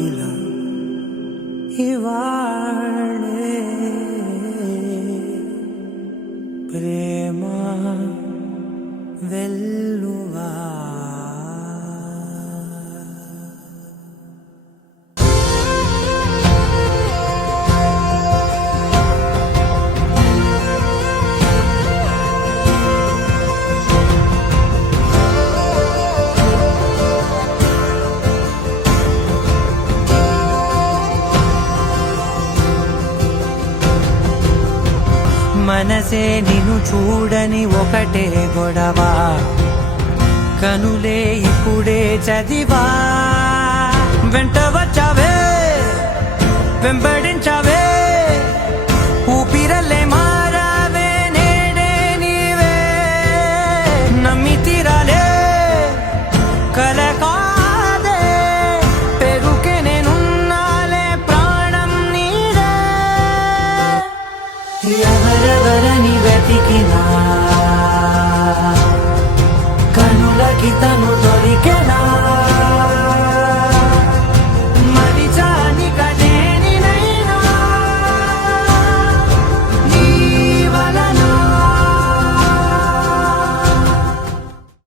ఇలా ఇవాళే ప్రేమ వెల్లువా మనసే నిన్ను చూడని ఒకటే గొడవ కనులే ఇప్పుడే చదివా వెంట వచ్చావే వెంబడించావే ఊపిరల్లే మారావే నేడే నీవే నమ్మి తీరాలే కల కాదే పెరుకే నేనున్నాలే ప్రాణం నీడే ఎవరెవరని వెతికినా కనులకి తను